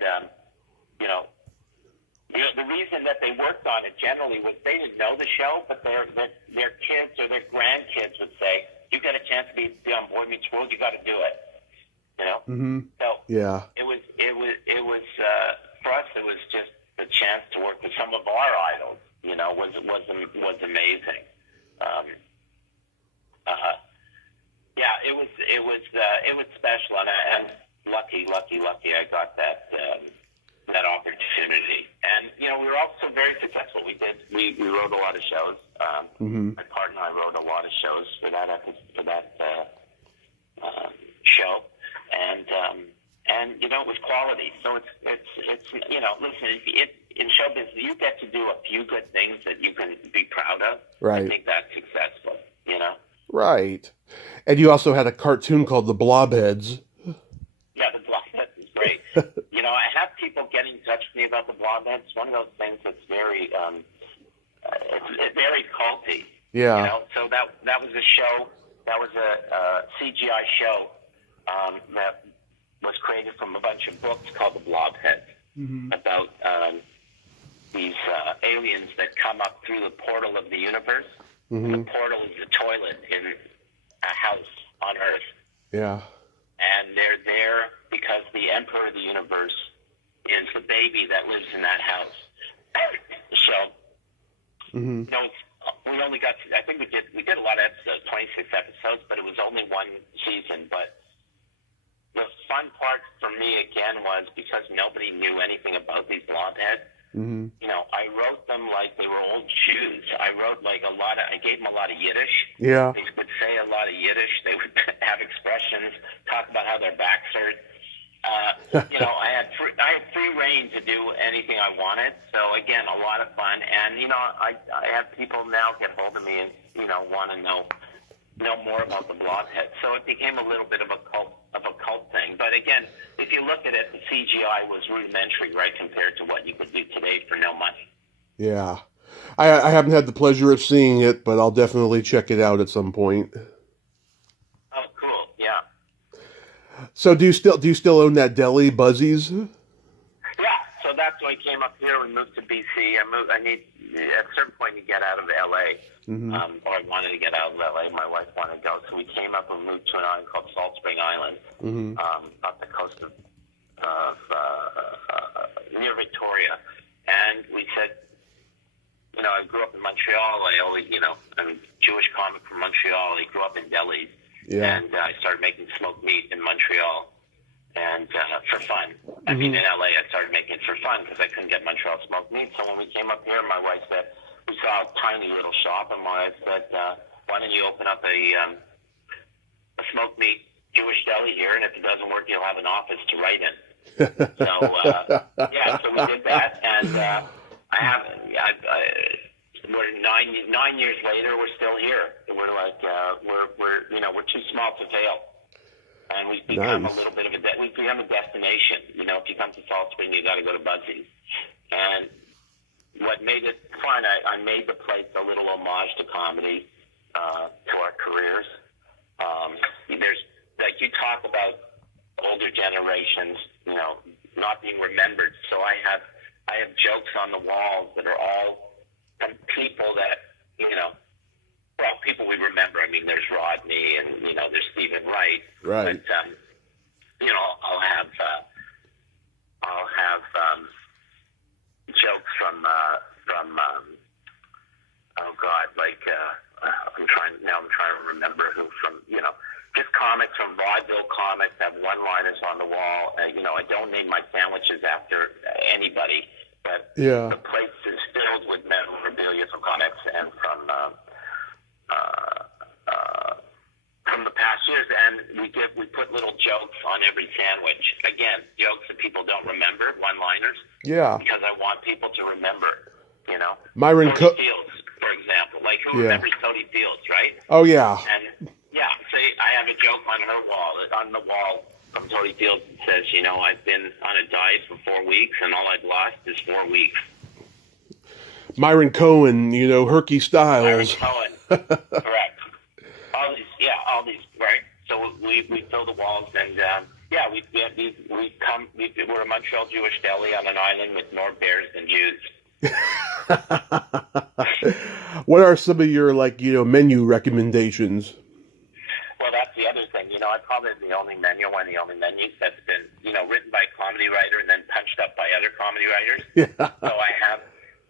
the reason that they worked on it generally was they didn't know the show, but their kids or their grandkids would say, "You got a chance to be on Boy Meets World, you got to do it." Mm-hmm. So yeah, it was for us. It was just the chance to work with some of our idols. Was amazing. Yeah, it was special, and lucky I got that opportunity. And we were also very successful. We wrote a lot of shows. My partner and I wrote a lot of shows for that show, and it was quality. So it's listen, in show business you get to do a few good things that you can be proud of. Right. I think that's successful. Right. And you also had a cartoon called The Blobheads. Yeah, the Blobheads is great. I have people get in touch with me about the Blobheads. It's one of those things that's very, it's very culty. Yeah. So that was a show. That was a CGI show that was created from a bunch of books called The Blobheads about these aliens that come up through the portal of the universe. The portal is the toilet in a house on Earth. Yeah. And they're there because the emperor of the universe is the baby that lives in that house. So, we only got to, I think we did a lot of episodes, 26 episodes, but it was only one season. But the fun part for me, again, was because nobody knew anything about these blobheads. I wrote them like they were old shoes. I wrote I gave them a lot of Yiddish. Yeah. They would say a lot of Yiddish. They would have expressions, talk about how their backs hurt. I had free reign to do anything I wanted. So again, a lot of fun. And I have people now get hold of me and want to know more about the Blobhead. So it became a little bit of a cult thing. But again, if you look at it, the CGI was rudimentary, right, compared to what you could do today for no money. Yeah. I haven't had the pleasure of seeing it, but I'll definitely check it out at some point. Oh, cool. Yeah. So do you still own that deli, Buzzy's? Yeah. So that's when I came up here and moved to BC. I need at a certain point to get out of LA. Or I wanted to get out of LA. My wife wanted to go, so we came up and moved to an island called Salt Spring Island, off the coast of near Victoria. And we said, I grew up in Montreal. I'm a Jewish comic from Montreal. I grew up in Delhi. Yeah. And I started making smoked meat in Montreal, and for fun. I mean, in LA, I started making it for fun because I couldn't get Montreal smoked meat. So when we came up here, my wife said, we saw a tiny little shop, and my wife said, why don't you open up a smoked meat Jewish deli here, and if it doesn't work, you'll have an office to write in. So, so we did that, and we're 9 years later, we're still here. We're like, we're too small to fail. And we've become a little bit of we've become a destination. If you come to Salt Spring, you got to go to Buzzy's. And what made it fun, I made the place a little homage to comedy, to our careers. There's, like you talk about older generations, not being remembered. So I have jokes on the walls that are all from people that well, people we remember. I mean, there's Rodney and, there's Stephen Wright. Right. But, I'll have jokes from oh God, like, I'm trying to remember who from, just comics from vaudeville comics have one-liners on the wall. I don't name my sandwiches after anybody, but the place is filled with memorabilia from comics and from the past years, and we put little jokes on every sandwich. Again, jokes that people don't remember, one-liners. Yeah. Because I want people to remember, Myron Cody Fields, for example. Like, who remembers Cody Fields, right? Oh, yeah. And, see, I have a joke on her wall. On the wall from Cody Fields, it says, I've been on a diet for 4 weeks, and all I've lost is 4 weeks. Myron Cohen, Herky Styles. Myron Cohen, correct. All these, right? So we fill the walls, and we're a Montreal Jewish deli on an island with more bears than Jews. What are some of your menu recommendations? Well, that's the other thing. I probably have one of the only menus that's been written by a comedy writer and then punched up by other comedy writers. Yeah. So I have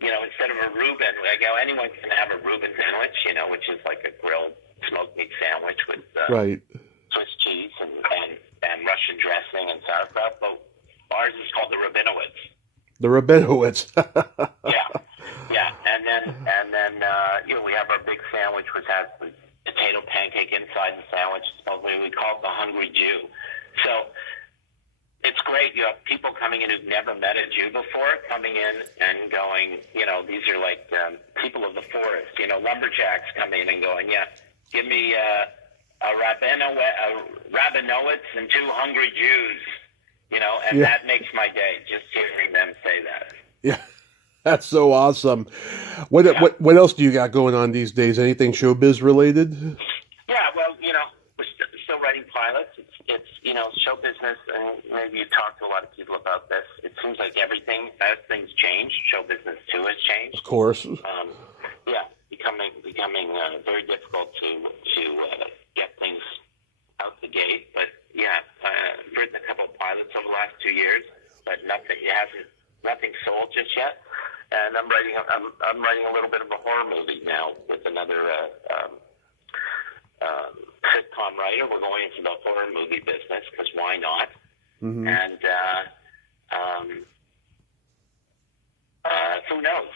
instead of a Reuben, I go, anyone can have a Reuben sandwich, which is like a grilled smoked meat sandwich with right. Swiss cheese and Russian dressing and sauerkraut. But ours is called the Rabinowitz. The Rabinowitz. Yeah. And then we have our big sandwich, which has the potato pancake inside the sandwich. We call it the Hungry Jew. So it's great. You have people coming in who've never met a Jew before, coming in and going, these are like people of the forest. Lumberjacks come in and going, give me a Rabinowitz and 2 hungry Jews, and that makes my day, just hearing them say that. Yeah, that's so awesome. What else do you got going on these days? Anything showbiz related? Yeah, well, we're still writing pilots. It's show business, and maybe you talk to a lot of people about this. It seems like everything, as things change, show business too has changed. Of course. Becoming very difficult to get things out the gate. But I've written a couple of pilots over the last 2 years, but nothing sold just yet. And I'm writing a little bit of a horror movie now with another sitcom writer. We're going into the horror movie business because why not? Mm-hmm. And who knows?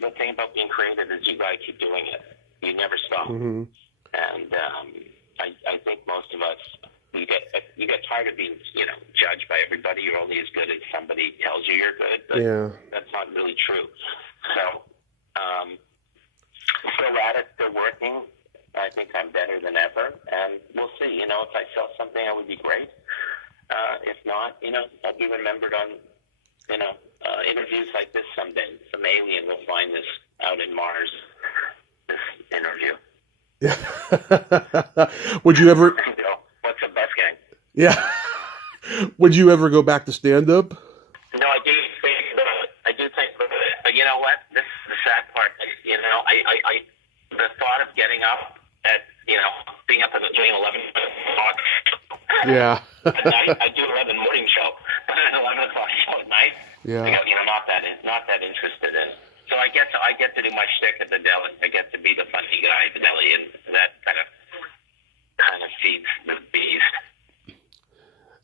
The thing about being creative is you got to keep doing it. You never stop. Mm-hmm. And I think most of us, you get tired of being judged by everybody. You're only as good as somebody tells you you're good. But that's not really true. So still at it, still working. I think I'm better than ever, and we'll see. If I sell something, that would be great. If not, I'll be remembered on interviews like this someday. Some alien will find this out in Mars. This interview. Yeah. Would you ever? What's a Busgang? Yeah. Would you ever go back to stand up? No, I do think about it. But you know what? This is the sad part. I the thought of getting up at being up at doing 11 o'clock. Yeah. At night, I do 11 morning show, but an 11 o'clock show at night. Yeah. Not that interested in. So I get to do my shtick at the deli. I get to be the funny guy at the deli, and that kind of feeds the beast.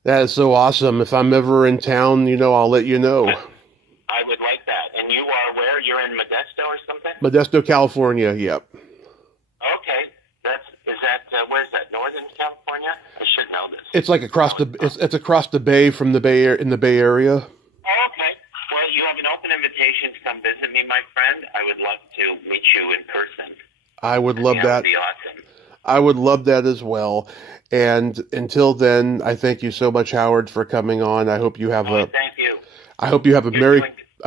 That is so awesome. If I'm ever in town, I'll let you know. I would like that. And you are where? You're in Modesto or something? Modesto, California. Yep. Okay. Where's that? Northern California? I should know this. It's like across it's across the bay from the Bay in the Bay Area. Oh, okay. Well, you have an open invitation to come visit me, my friend. I would love to meet you in person. I would love that. That would be awesome. I would love that as well. And until then, I thank you so much, Howard, for coming on. I hope you have thank you. I hope you have a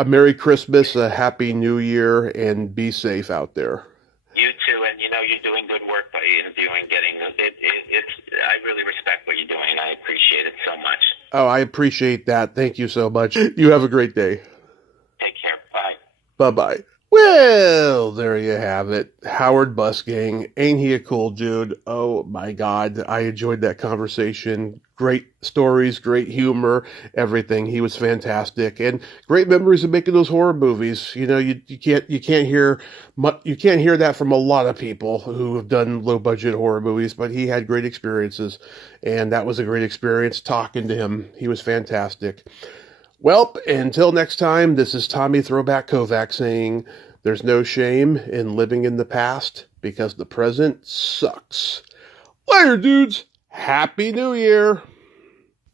Merry Christmas, a Happy New Year, and be safe out there. You too, and you're doing good work by interviewing, I really respect what you're doing, and I appreciate it so much. Oh, I appreciate that. Thank you so much. You have a great day. Take care. Bye. Bye-bye. Well, there you have it. Howard Busgang. Ain't he a cool dude? Oh my God. I enjoyed that conversation. Great stories, great humor, everything. He was fantastic. And great memories of making those horror movies. You know, you can't hear that from a lot of people who have done low budget horror movies, but he had great experiences. And that was a great experience talking to him. He was fantastic. Well, until next time, this is Tommy Throwback Kovac saying there's no shame in living in the past because the present sucks. Later, dudes. Happy New Year.